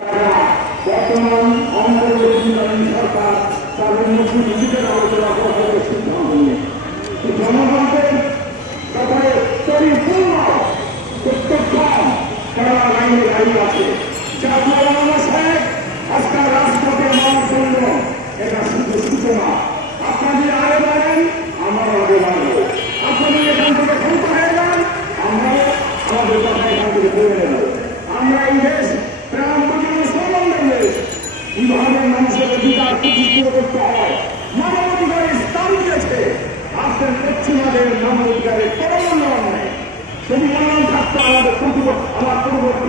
বর্তমান অন্তর্বর্তীকালীন সরকার তাদের মধ্যে নিজেদের আলোচনা করার সিদ্ধান্ত নিয়েছে। জনগণকে তারপরে পরিপূর্ণ প্রত্যক্ষণ করার লাইনে দাঁড়িয়ে আছে। জাতীয় বাংলাদেশের আজকাল রাজপথে আমার জন্য এটা শুধু সূচনা। আপনাদের আগে বাড়েন, আমরা আগে বাড়ব। আপনাদের এখান থেকে ক্ষমতা হয়ে যান, আমরা আমাদের কথা এখান থেকে বলে নেব। আমরা এই দেশ প্রাণ সম্বন্ধের দেশ। কিভাবে মানুষের অধিকার প্রতিষ্ঠিত করতে হয়, মানব অধিকারের স্থান দিয়েছে। আপনার পশ্চিমাদের মানব অধিকারের কোনো মূল্যায়ন নেই। যদি মূল্যায়ন থাকতো আমাদের আমার পূর্ববর্তী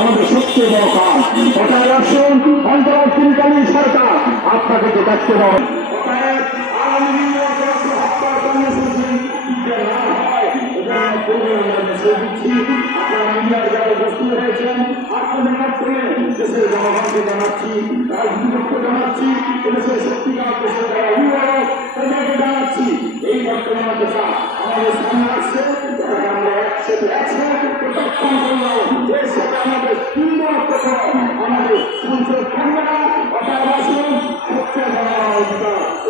আমাদের সবচেয়ে বড় কাজ ওটাই আসুন অন্তর্বর্তীকালীন সরকার আপনাকে তো দেখতে পাবেন। আপনাদের মাধ্যমে দেশের জনগণকে জানাচ্ছি, রাজনীতিকে জানাচ্ছি, দেশের সত্যিকার দেশের যারা অভিভাবক তাদেরকে জানাচ্ছি, এই বর্তমান পেশা আমাদের সামনে আসছে। আমরা একসাথে প্রত্যাখ্যান করলাম, এর সাথে আমাদের আমাদের সংসদ থাকবে না। অর্থাৎ আসুন সবচেয়ে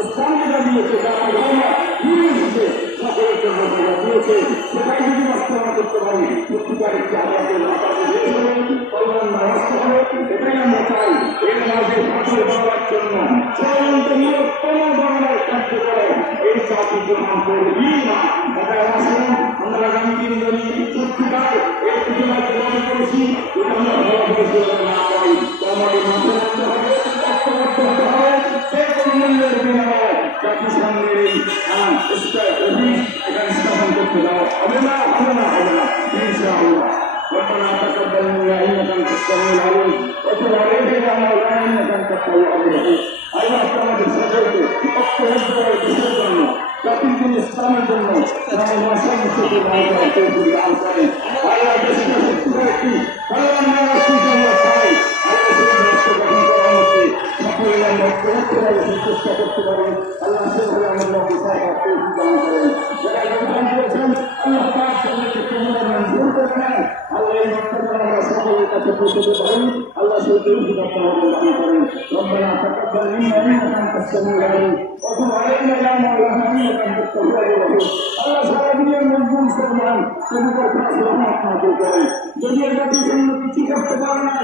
স্থানীয় দিয়েছে যারা দিয়েছে সকলের জন্য দিয়েছে, সেটাই যদি বাস্তবায়ন করতে পারি সত্যিকার একটি আমাদের কল্যাণ ব্যবস্থা হবে। এটাই আমরা চাই। এর মাঝে ভাষা বলার জন্য চূড়ান্ত নিরক্ষণ ধরনের কার্য করে এই জাতি গ্রহণ করবি না। এটা আসুন আমরা আগামী দিনগুলি সত্যিকার এই ঘটনাকে মনে করেছি। এটা আমরা ভালোভাবে চলতে না পারি, আমাদের মাঠে রাখতে হবে, ঐক্যবদ্ধ হতে হবে। সে কোন মূল্যের বিনিময়ে জাতিসংঘের এই অফিস এখানে স্থাপন করতে দেওয়া হবে না, হবে না, হবে না ইনশাআল্লাহ। ربنا تقبل منا انك انت السميع العليم وتب علينا مولانا انك انت التواب الرحيم. আল্লাহ আমাদের সকলকে ঐক্যবদ্ধ হয়ে দেশের জন্য, জাতির জন্য, ইসলামের জন্য আল্লাহ দেশকে সত্যিকার একটি কল্যাণ রাষ্ট্র আমরা চাই। আল্লাহ সেই রাষ্ট্র গঠন করার মধ্যে সকলে আমরা ঐক্যবদ্ধভাবে চেষ্টা করতে পারি। আল্লাহ সেভাবে আমাদের বিচার করতে দান করেন। যারা যোগদান করেছেন আল্লাহ তার সকলকে মঞ্জুর করে নেন। আল্লাহ এই বক্তব্য আমরা সকলের কাছে পৌঁছতে পারি। আল্লাহ সেই তৌফিক আমাদের দান করেন। ربنا تقبل منا انك انت السميع العليم وتب علينا يا مولانا انك انت التواب الرحيم. আল্লাহ সারা দুনিয়ার মজলুম মুসলমান কবুতর ফাঁস রহমত নাযিল করেন। যদি এটা কিছু করতে পারে না